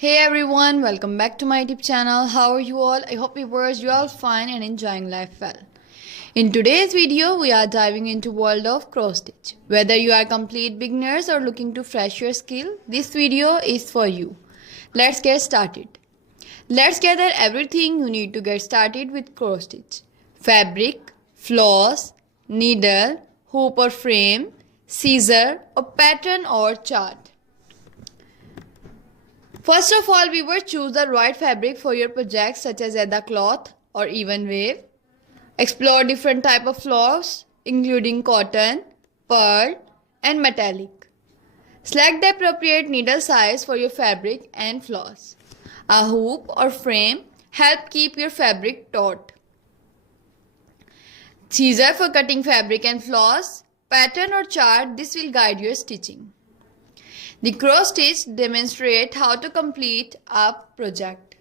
Hey everyone, welcome back to my YouTube channel. How are you all? I hope you all fine and enjoying life well. In today's video, we are diving into world of cross stitch. Whether you are complete beginners or looking to fresh your skill, this video is for you. Let's get started. Let's gather everything you need to get started with cross stitch. Fabric, floss, needle, hoop or frame, scissor, a pattern or chart. First of all, we will choose the right fabric for your project, such as leather cloth or even wave. Explore different type of floss, including cotton, pearl, and metallic. Select the appropriate needle size for your fabric and floss. A hoop or frame help keep your fabric taut. Scissor for cutting fabric and floss. Pattern or chart, this will guide your stitching. The cross stitch demonstrates how to complete a project.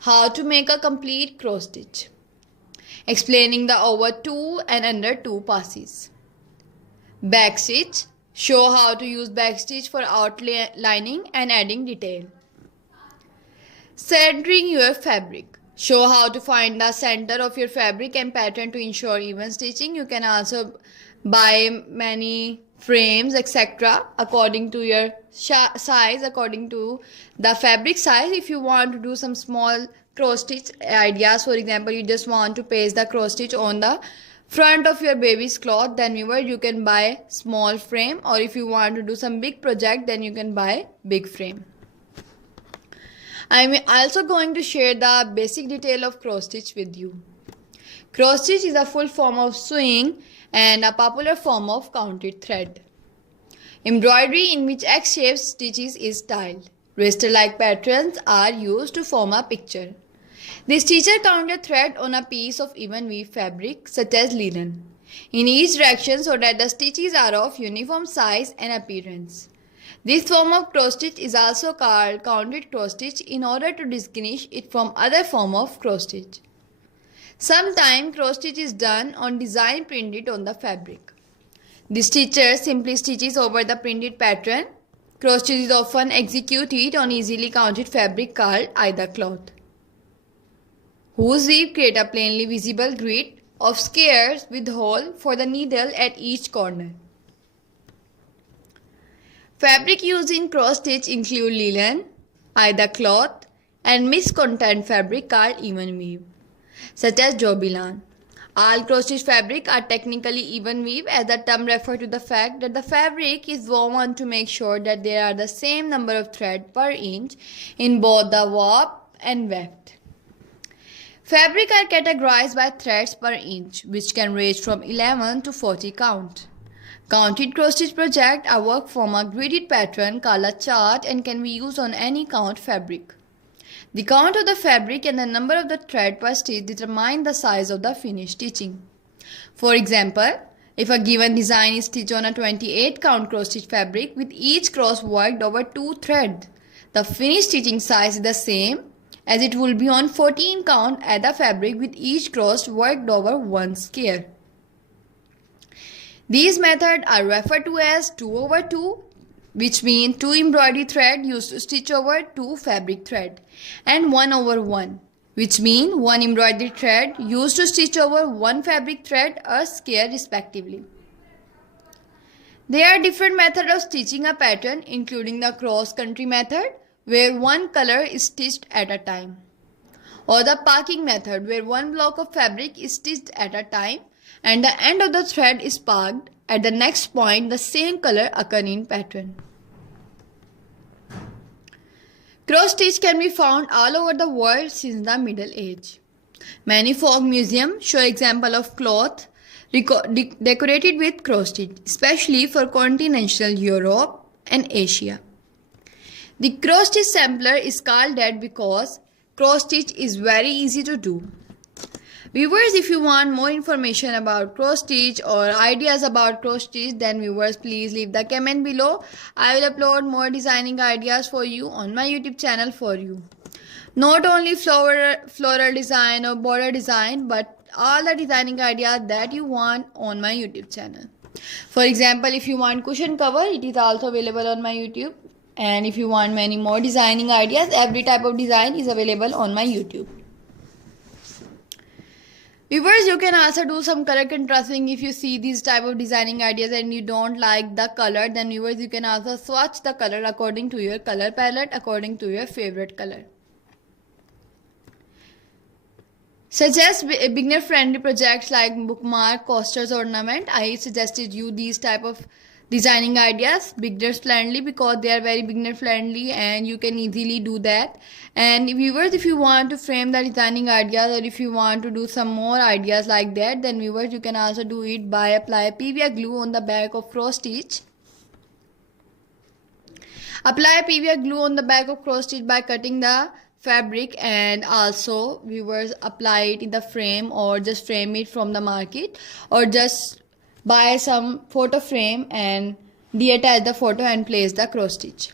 How to make a complete cross stitch. Explaining the over 2 and under 2 passes. Back stitch. Show how to use back stitch for outlining and adding detail. Centering your fabric. Show how to find the center of your fabric and pattern to ensure even stitching. You can also buy many frames, etc. according to your size, according to the fabric size. If you want to do some small cross stitch ideas, for example, you just want to paste the cross stitch on the front of your baby's cloth, then you can buy small frame, or if you want to do some big project, then you can buy big frame. I'm also going to share the basic detail of cross stitch with you. Cross stitch is a full form of sewing and a popular form of counted thread. Embroidery in which X-shaped stitches is styled. Raster-like patterns are used to form a picture. The stitcher counted thread on a piece of even weave fabric such as linen in each direction so that the stitches are of uniform size and appearance. This form of cross stitch is also called counted cross stitch in order to distinguish it from other form of cross stitch. Sometimes cross stitch is done on design printed on the fabric. The stitcher simply stitches over the printed pattern. Cross stitch is often executed on easily counted fabric called either cloth, whose weave create a plainly visible grid of squares with hole for the needle at each corner. Fabric used in cross stitch include linen, either cloth, and mixed content fabric called even weave, such as jobilan. All cross stitch fabric are technically even weave, as the term refers to the fact that the fabric is woven to make sure that there are the same number of threads per inch in both the warp and weft. Fabric are categorized by threads per inch, which can range from 11 to 40 count. Counted cross stitch projects are worked from a gridded pattern called a chart and can be used on any count fabric. The count of the fabric and the number of the thread per stitch determine the size of the finished stitching. For example, if a given design is stitched on a 28 count cross stitch fabric with each cross worked over 2 threads, the finished stitching size is the same as it will be on 14 count at the fabric with each cross worked over 1 square. These methods are referred to as 2/2, which means 2 embroidery thread used to stitch over 2 fabric thread, and 1/1, which means 1 embroidery thread used to stitch over 1 fabric thread or square respectively. There are different methods of stitching a pattern, including the cross-country method, where one color is stitched at a time, or the parking method, where one block of fabric is stitched at a time and the end of the thread is parked at the next point the same color occur in pattern. Cross stitch can be found all over the world since the Middle Age. Many folk museums show examples of cloth decorated with cross stitch, especially for continental Europe and Asia. The cross stitch sampler is called that because cross stitch is very easy to do. Viewers, if you want more information about cross stitch or ideas about cross stitch, then viewers, please leave the comment below. I will upload more designing ideas for you on my YouTube channel for you. Not only floral design or border design, but all the designing ideas that you want on my YouTube channel. For example, if you want cushion cover, it is also available on my YouTube And if you want many more designing ideas, every type of design is available on my YouTube. Viewers, you can also do some color contrasting. If you see these type of designing ideas and you don't like the color, then viewers, you can also swatch the color according to your color palette, according to your favorite color. Suggest beginner friendly projects like bookmark, coasters, ornament. I suggested you these type of designing ideas, beginner friendly, because they are very beginner friendly and you can easily do that. And viewers, if you want to frame the designing ideas, or if you want to do some more ideas like that, then viewers, you can also do it by apply PVA glue on the back of cross stitch. Apply PVA glue on the back of cross stitch by cutting the fabric, and also viewers, apply it in the frame or just frame it from the market, or just buy some photo frame and detach the photo and place the cross stitch.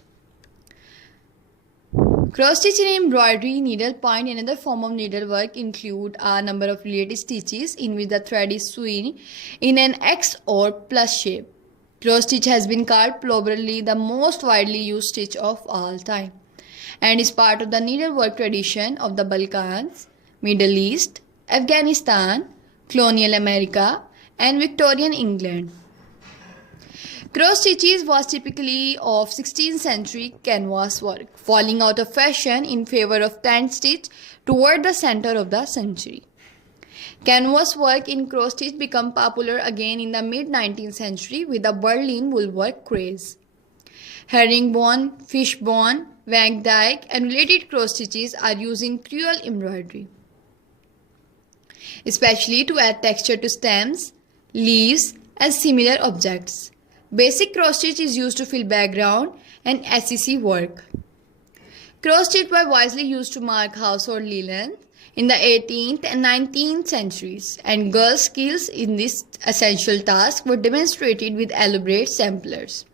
Cross stitch in embroidery, needlepoint and other form of needlework include a number of related stitches in which the thread is sewn in an X or plus shape. Cross stitch has been called probably the most widely used stitch of all time, and is part of the needlework tradition of the Balkans, Middle East, Afghanistan, colonial America, and Victorian England. Cross stitches was typically of 16th century canvas work, falling out of fashion in favor of tent stitch toward the center of the century. Canvas work in cross stitch became popular again in the mid-19th century with the Berlin woolwork craze. Herringbone, fishbone, Van Dyke and related cross stitches are used in crewel embroidery, especially to add texture to stems, leaves and similar objects. Basic cross stitch is used to fill background and SEC work. Cross stitch were wisely used to mark household linen in the 18th and 19th centuries, and girls' skills in this essential task were demonstrated with elaborate samplers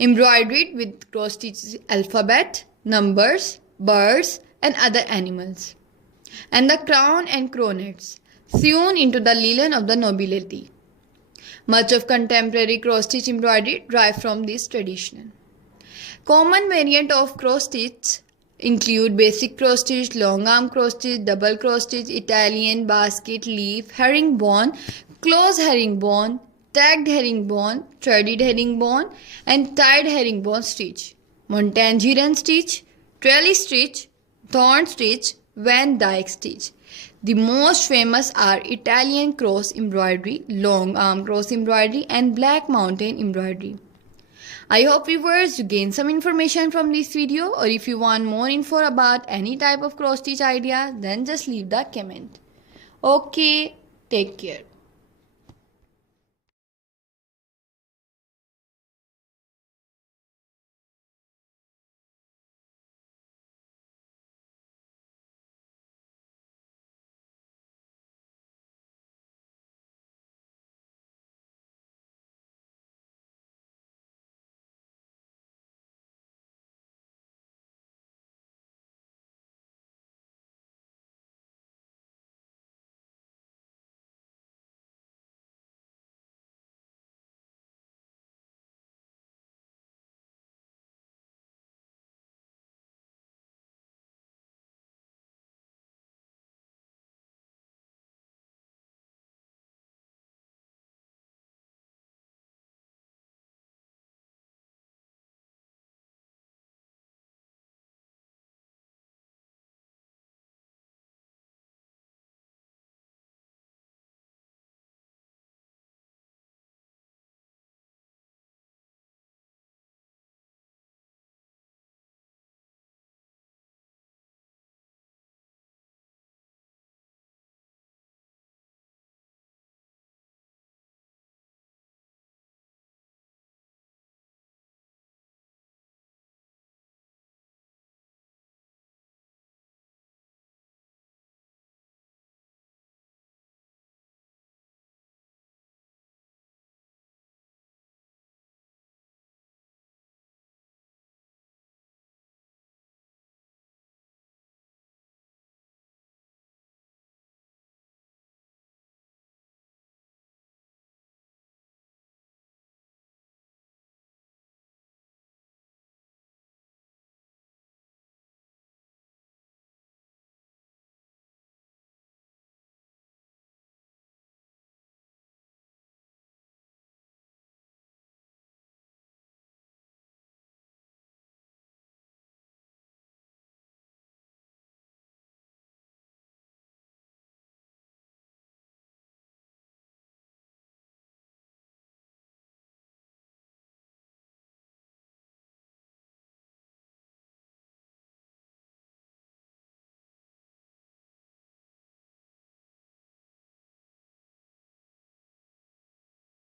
embroidered with cross stitches alphabet, numbers, birds and other animals, and the crown and coronets sewn into the linen of the nobility. Much of contemporary cross stitch embroidery derives from this tradition. Common variant of cross stitch include basic cross stitch, long arm cross stitch, double cross stitch, Italian, basket, leaf, herringbone, close herringbone, tagged herringbone, threaded herringbone and tied herringbone stitch, Montangeron stitch, trellis stitch, thorn stitch, Van Dyke stitch. The most famous are Italian cross embroidery, long arm cross embroidery and black mountain embroidery. I hope viewers you gain some information from this video, or if you want more info about any type of cross stitch idea, then just leave the comment. Okay, take care.